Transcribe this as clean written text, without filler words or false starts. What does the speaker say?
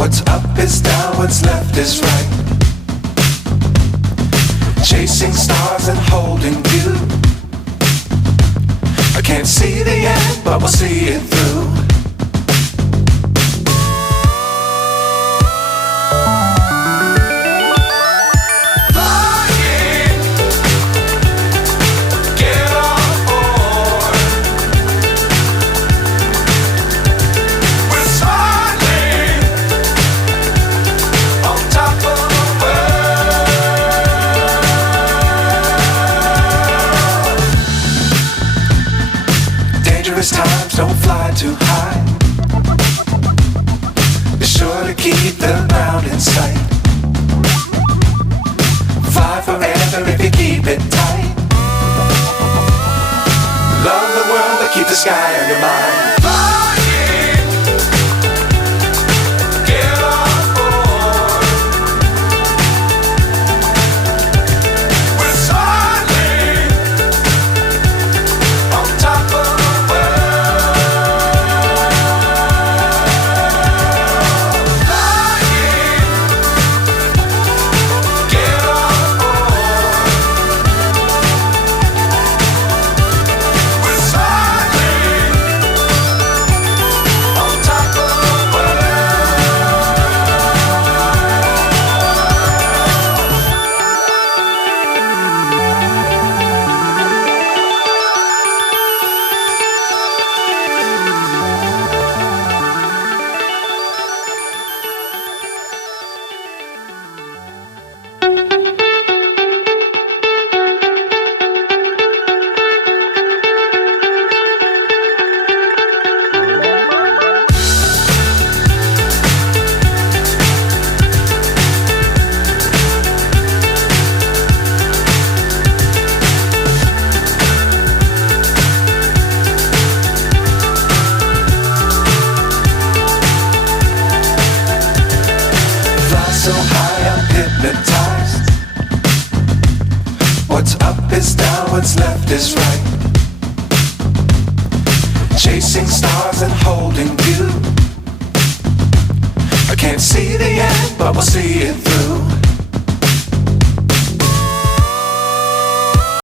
What's up is down, what's left is right. Chasing stars and holding you. I can't see the end, but we'll see it through. Times don't fly too high. Be sure to keep the ground in sight. Fly forever if you keep it tight. Love the world but keep the sky on your mind. So high I'm hypnotized. What's up is down, what's left is right. Chasing stars and holding you. I can't see the end, but we'll see it through.